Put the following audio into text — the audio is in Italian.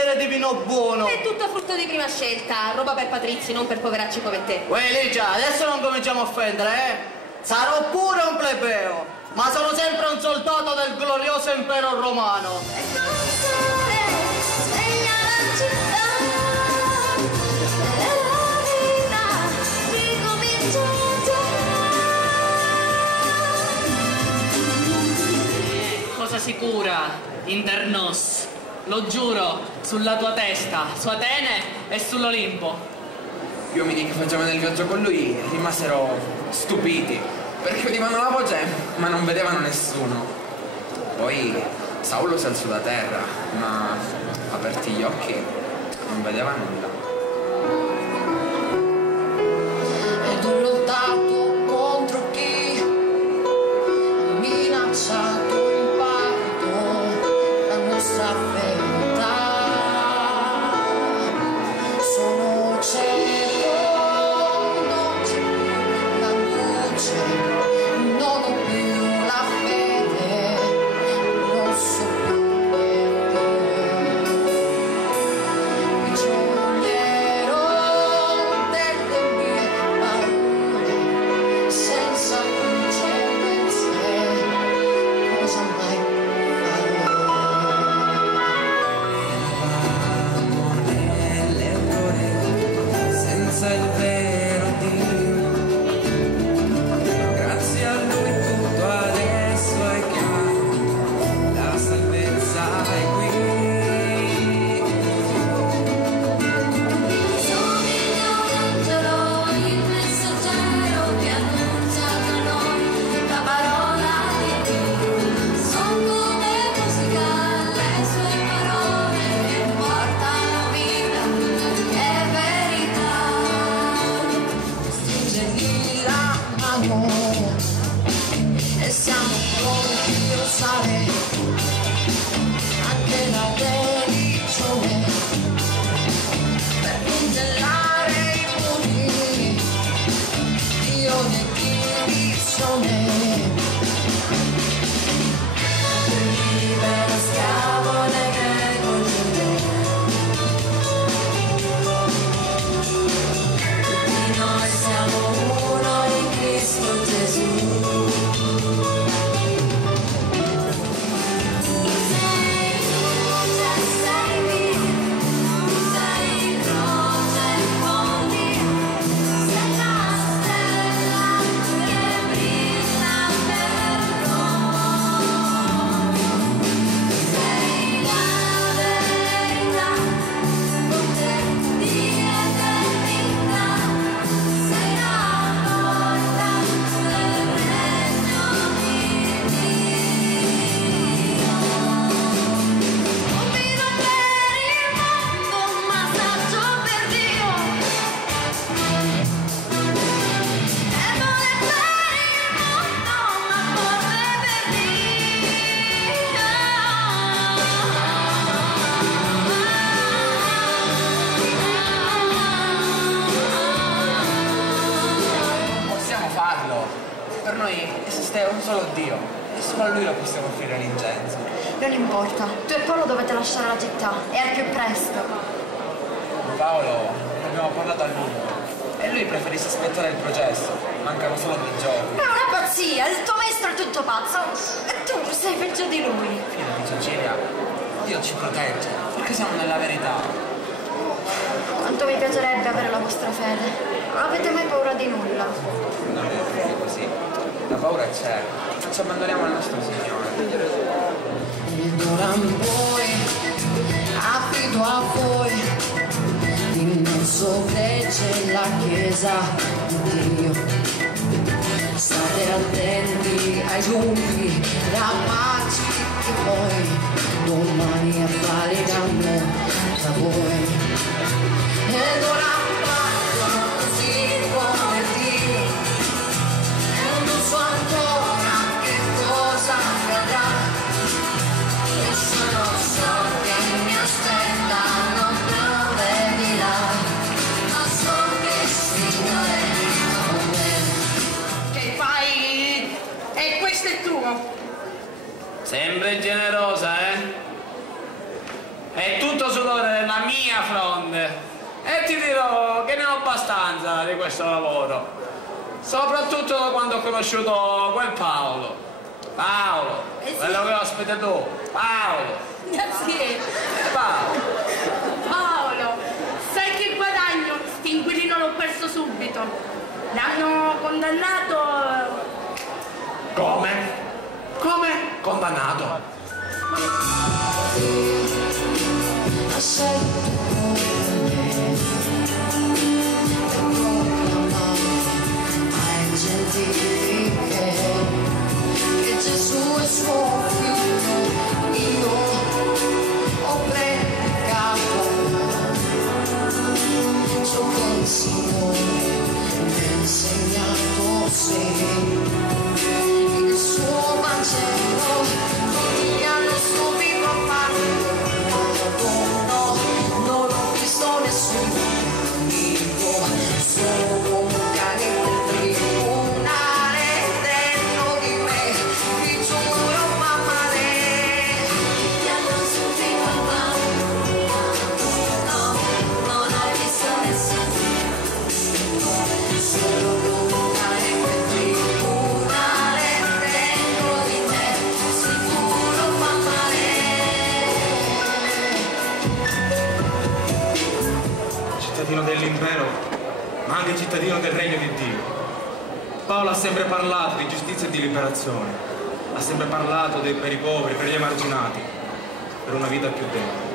bicchiere di vino buono. È tutto frutto di prima scelta, roba per patrizi, non per poveracci come te. Uè Ligia, adesso non cominciamo a offendere, eh? Sarò pure un plebeo, ma sono sempre un soldato del glorioso impero romano. Cosa sicura, internos, lo giuro, sulla tua testa, su Atene e sull'Olimpo. Gli uomini che facevano il viaggio con lui rimasero stupiti, perché udivano la voce ma non vedevano nessuno. Poi Saulo si alzò da terra, ma aperti gli occhi non vedeva nulla. Ed ho lottato contro chi ha minacciato in parto la nostra fedeltà. Sono cieco, non c'è più la luce, non ho più la fede, non so più perché. Prigioniero delle mie paure, senza luce per sé, cosa mai farò? Nelle ore senza il vero Dio, grazie a lui tutto adesso è chiaro, la salvezza è qui. Somiglia un angelo, il messaggero che annuncia a noi la parola di Dio. Sono come musica le sue parole che portano vita e verità. Stringergli la mano e siamo pronti a usare anche la religione per pugnalare i muri di ogni divisione. Libero schiavo del greco giudeo, tutti noi siamo uno in Cristo Gesù. Sei luce, sei vita, sei croce e follia, sei la stella che brilla per noi. Sei la verità, fonte di eternità, sei la porta del regno di Dio. Non vivo per il mondo, ma saggio per Dio. E vole per il mondo, ma corre per Non possiamo farlo. Per noi esiste un solo Dio e solo a lui lo possiamo offrire l'incenso. Non importa, tu e Paolo dovete lasciare la città e al più presto. Paolo, abbiamo parlato a lungo e lui preferisce aspettare il processo. Mancano solo 2 giorni. È una pazzia, il tuo maestro è tutto pazzo e tu sei peggio di lui. Figlia di Cecilia, Dio ci protegge perché siamo nella verità. Quanto mi piacerebbe avere la vostra fede. Non avete mai paura di nulla. Non è proprio così. La paura c'è. Non ci abbandoniamo al nostro Signore. D'ora in poi affido a voi l'immenso gregge la chiesa di Dio. State attenti ai lunghi rapaci che poi domani appariranno da voi. Ed ora parlo così come Dio e non so ancora che cosa accadrà. E solo so che mi aspettano prove di là, ma so che il Signore è con me. Che fai? E questo è tuo? Sempre generosa, eh? È tutto sudore che ne ho abbastanza di questo lavoro. Soprattutto da quando ho conosciuto quel Paolo. Paolo, quello che ospita tu. Paolo. Grazie. Paolo. Paolo, sai che guadagno? Sti inquilino l'ho perso subito. L'hanno condannato. Come? Come? Condannato? Che Gesù è suo figlio, io ho predicato, so che il Signore mi ha insegnato il suo Vangelo, mi hanno stupito a farlo, non ho visto nessun amico, sono un cane del tribunale dentro di me, ti giuro mamma mi hanno stupito a farlo, no, non ho visto nessun solo un cane del tribunale dentro di me, sicuro fa male. Cittadino dell'impero, ma anche cittadino del regno di Dio. Paolo ha sempre parlato di giustizia e di liberazione, ha sempre parlato per i poveri, per gli emarginati, per una vita più degna.